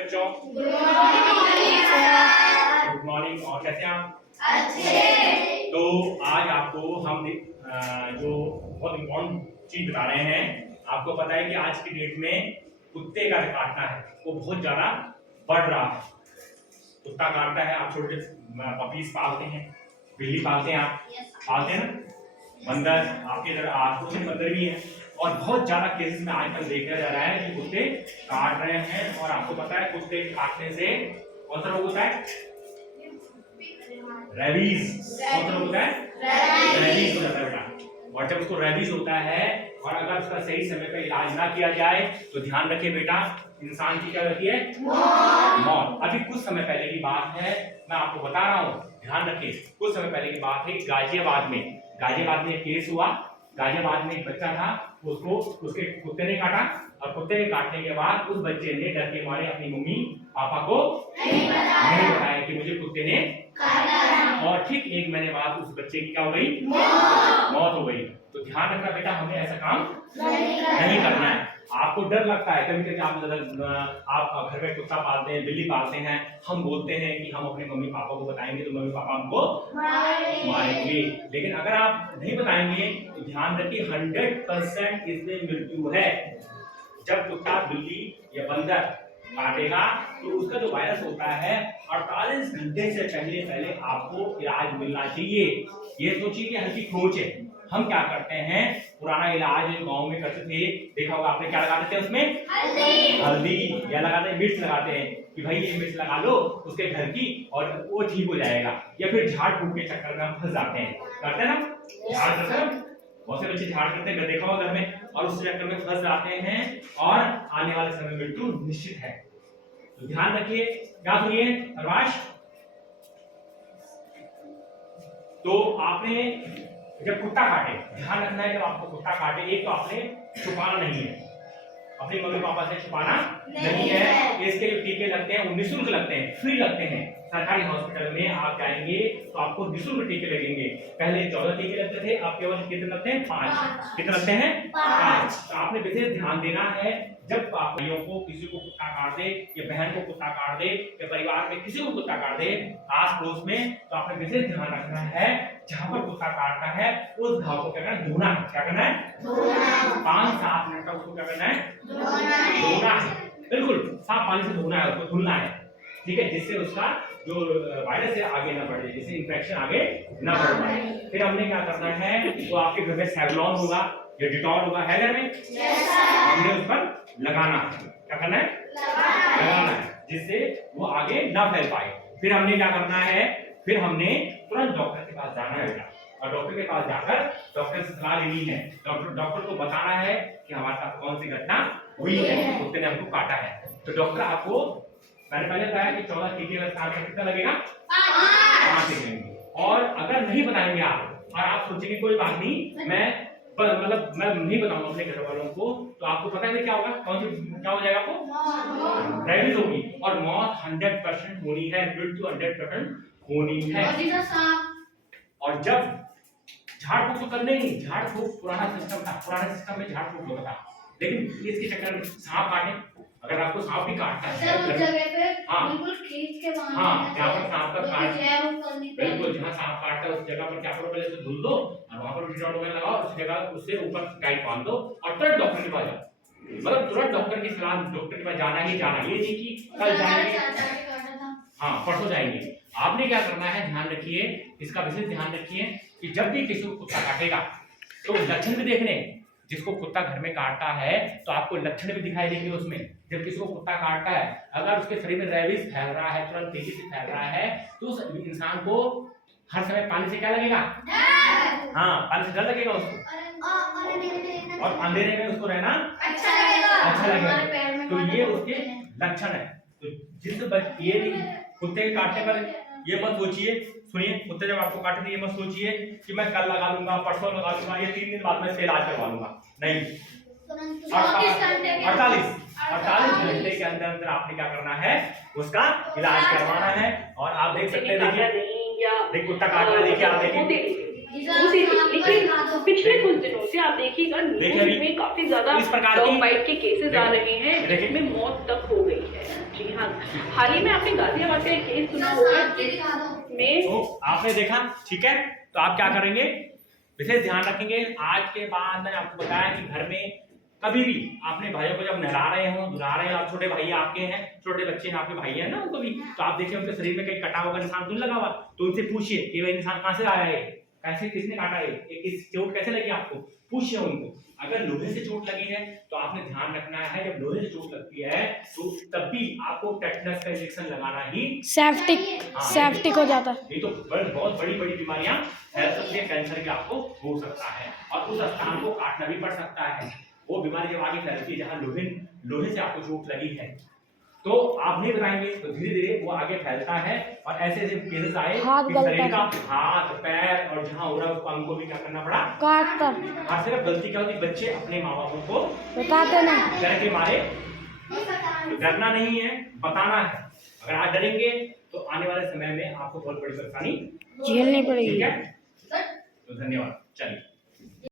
बच्चों good morning. और कैसे हैं आप? अच्छे। तो आज आपको हम जो बहुत इम्पोर्टेंट चीज बता रहे हैं। आपको पता है कि आज की डेट में कुत्ते का जो काटना है वो बहुत ज्यादा बढ़ रहा है। कुत्ता काटता है, आप छोटे पपीज पालते हैं, बिल्ली पालते हैं, आप पालते हैं ना, बंदर, आपके इधर आसपास में बंदर भी है। और बहुत ज्यादा केसेस में आजकल देखा जा रहा है कि कुत्ते काट रहे हैं। और आपको पता है कुत्ते काटने से कौन सा रोग होता है? रेबीज। कौन सा रोग होता है? रेबीज हो जाता है बेटा। और जब उसको रेबीज होता है और अगर उसका सही समय पर इलाज ना किया जाए तो ध्यान रखिए बेटा, इंसान की क्या होती है? मौत। अभी कुछ समय पहले की बात है, मैं आपको बता रहा हूँ, ध्यान रखिए। कुछ समय पहले की बात है, गाजियाबाद में एक केस हुआ। गाजियाबाद में एक बच्चा था, उसको उसके कुत्ते ने काटा और कुत्ते ने काटने के बाद उस बच्चे ने डर के मारे अपनी मम्मी पापा को नहीं बताया कि मुझे कुत्ते ने काटा। और ठीक 1 महीने बाद उस बच्चे की क्या हो गई? मौत हो गई। तो ध्यान रखना बेटा, हमें ऐसा काम नहीं करना है। आपको डर लगता है कभी कभी, आप घर में कुत्ता पालते हैं, बिल्ली पालते हैं, हम बोलते हैं कि हम अपने मम्मी पापा को बताएंगे तो मम्मी पापा हमको मारेंगे। लेकिन अगर आप नहीं बताएंगे तो ध्यान रखिए 100% इसमें मृत्यु है। जब कुत्ता, बिल्ली या बंदर काटेगा तो उसका जो वायरस होता है 48 घंटे से पहले आपको इलाज मिलना चाहिए। ये सोचिए कि हल्की खरोंच है, हम क्या करते हैं, पुराना इलाज गांव में करते थे, देखा होगा आपने, क्या लगाते थे उसमें? हल्दी या लगाते हैं, मिर्च लगाते हैं कि भाई ये मिर्च लगा लो उसके घर की और वो ठीक हो जाएगा। या फिर झाड़ फूक के चक्कर में हम फंस जाते हैं, करते हैं ना, झाड़ करते हैं, बहुत से बच्चे झाड़ करते हैं, देखा होगा घर में, और उस चक्कर में फंस जाते हैं और आने वाले समय में मृत्यु निश्चित है। तो ध्यान रखिए। क्या सुनिए प्रवाश, तो आपने जब कुत्ता काटे, ध्यान रखना है, जब आपको कुत्ता काटे, एक तो आपने छुपाना नहीं है, अपने मम्मी पापा से छुपाना नहीं है। इसके जो टीके लगते हैं वो निःशुल्क लगते हैं, फ्री लगते हैं। सरकारी हॉस्पिटल में आप जाएंगे तो आपको निःशुल्क टीके लगेंगे। पहले 14 टीके लगते थे, अब केवल कितने लगते हैं? 5। कितने लगते हैं? 5। तो आपने विशेष ध्यान देना है, जब आप भाइयों को किसी को कुत्ता काट दे या बहन को कुत्ता काट दे या परिवार में किसी को कुत्ता काट दे आस पड़ोस में, तो आपने विशेष ध्यान रखना है, जहां पर कुत्ता काटता है उस घाव को क्या करना है? धोना है। क्या करना है? 5-7 मिनट तक उसको क्या करना है? धोना है, बिल्कुल साफ पानी से धोना है, उसको धुलना है, ठीक है, जिससे उसका जो वायरस है आगे ना बढ़े, जिससे इंफेक्शन आगे ना बढ़ पाए। फिर हमने क्या करना है, तो आपके घर में सेवलॉन होगा या डिटॉल होगा, है घर में, हमने उस पर लगाना है। क्या करना है? लगाना है, जिससे वो आगे ना फैल पाए। फिर हमने क्या करना है, फिर हमने तुरंत डॉक्टर के पास जाना है बेटा, और डॉक्टर के पास जाकर डॉक्टर से सलाह लेनी है। डॉक्टर को बताना है कि हमारे साथ कौन सी घटना हुई है, कुत्ते ने हमको काटा है। तो डॉक्टर आपको, मैंने पहले बताया कि 14 टीके का कितना लगेगा? 5 लगेंगे। और अगर नहीं बताएंगे आप और आप सोचेंगे कोई बात नहीं, मैं नहीं बताऊंगा अपने घर वालों को, तो आपको पता है क्या होगा? क्या हो जाएगा? आपको रेबीज होगी और मौत 100% होनी है, मृत्यु 100% होनी है। और जब झाड़ फूक तो करने ही, झाड़ फूक पुराना सिस्टम था, पुराने सिस्टम में झाड़ फूक होता था, लेकिन इसके चक्कर में सांप काटे, अगर आपको सांप भी काटता है उस जगह पे हाँ बिल्कुल खींच के बांधना हाँ, जहाँ पर सांप का काट, है, बिल्कुल जहाँ सांप काटता है उस जगह पर क्या करो, पहले से धुल दो और वहाँ पर डिटॉल वगैरह लगाओ, उस जगह उससे ऊपर गाइड बांध दो और तुरंत डॉक्टर के पास जाओ। मतलब तुरंत डॉक्टर की सलाह, डॉक्टर के पास जाना ही जाना, ये नहीं कि कल जाएंगे, हाँ परसों जाएंगे। आपने क्या करना है, ध्यान रखिए, इसका विशेष ध्यान रखिए कि जब भी किसी को कुत्ता काटेगा तो लक्षण भी देखने, जिसको कुत्ता घर में काटता है तो आपको लक्षण भी दिखाई देंगे उसमें। जब किसी को कुत्ता काटता है, अगर उसके शरीर में रेबीज फैल रहा है, तुरंत तेजी से फैल रहा है, तो उस इंसान को हर समय पानी से क्या लगेगा? हाँ, पानी से डर लगेगा उसको, और अंधेरे में उसको रहना अच्छा लगेगा। तो ये उसके लक्षण है। तो जिस ये कुत्ते के काटने पर ये मत सोचिए, सुनिए, कुत्ते जब आपको काटे तो ये मत सोचिए कि मैं कल लगा लूंगा, परसों लगा लूंगा, ये 3 दिन बाद में इससे इलाज करवा लूंगा, नहीं। 48 घंटे के अंदर अंदर आपने क्या करना है, उसका इलाज करवाना है। और आप देख सकते हैं, देखिए कुत्ता काट रहा है, देखिए आप देखिए, लेकिन पिछले कुछ दिनों से आप देखिएगा न्यूज़ में काफी ज्यादा डॉग बाइट के केसेस आ रहे हैं, जिसमें मौत तक हो गई है। जी हाँ, हाल ही में आपने गाजियाबाद का एक केस सुना होगा दिखा दो। में तो आपने देखा, ठीक है। तो आप क्या करेंगे, विशेष ध्यान रखेंगे। आज के बाद मैंने आपको बताया कि घर में कभी भी अपने भाइयों को जब नहला रहे हो, धुला रहे हो, आप छोटे भाई आपके हैं, छोटे बच्चे हैं आपके भाई हैं ना, उनको भी तो आप देखिए उनके शरीर में कहीं कटा हुआ निशान तो नहीं लगा हुआ, तो उनसे पूछिए कि भाई निशान कहाँ से आया है, कैसे, किसने काटा है, किस चोट कैसे लगी आपको, पूछिए उनको। अगर लोहे से चोट लगी है तो आपने ध्यान रखना है, जब लोहे से चोट लगती है तो तब भी आपको टेटनस का इंजेक्शन लगाना ही सेफ्टिक हो जाता है। नहीं तो बहुत बड़ी बड़ी बीमारियां फैल सकती है, कैंसर के आपको हो सकता है और उस स्थान को काटना भी पड़ सकता है। वो बीमारी जब आगे फैलती है जहां लोहे से आपको चोट लगी है, तो आप नहीं बताएंगे तो धीरे धीरे वो आगे फैलता है और ऐसे ऐसे केसेस आए कि शरीर का हाथ पैर और जहां हो रहा है उसको हमको भी क्या करना पड़ा, काटता। और सिर्फ गलती क्या होती है, बच्चे अपने माँ बापों को बताते नहीं। डर के मारे, डरना नहीं है, बताना है। अगर आप डरेंगे तो आने वाले समय में आपको बहुत बड़ी परेशानी झेलनी पड़ेगी। ठीक है। तो धन्यवाद, चलिए।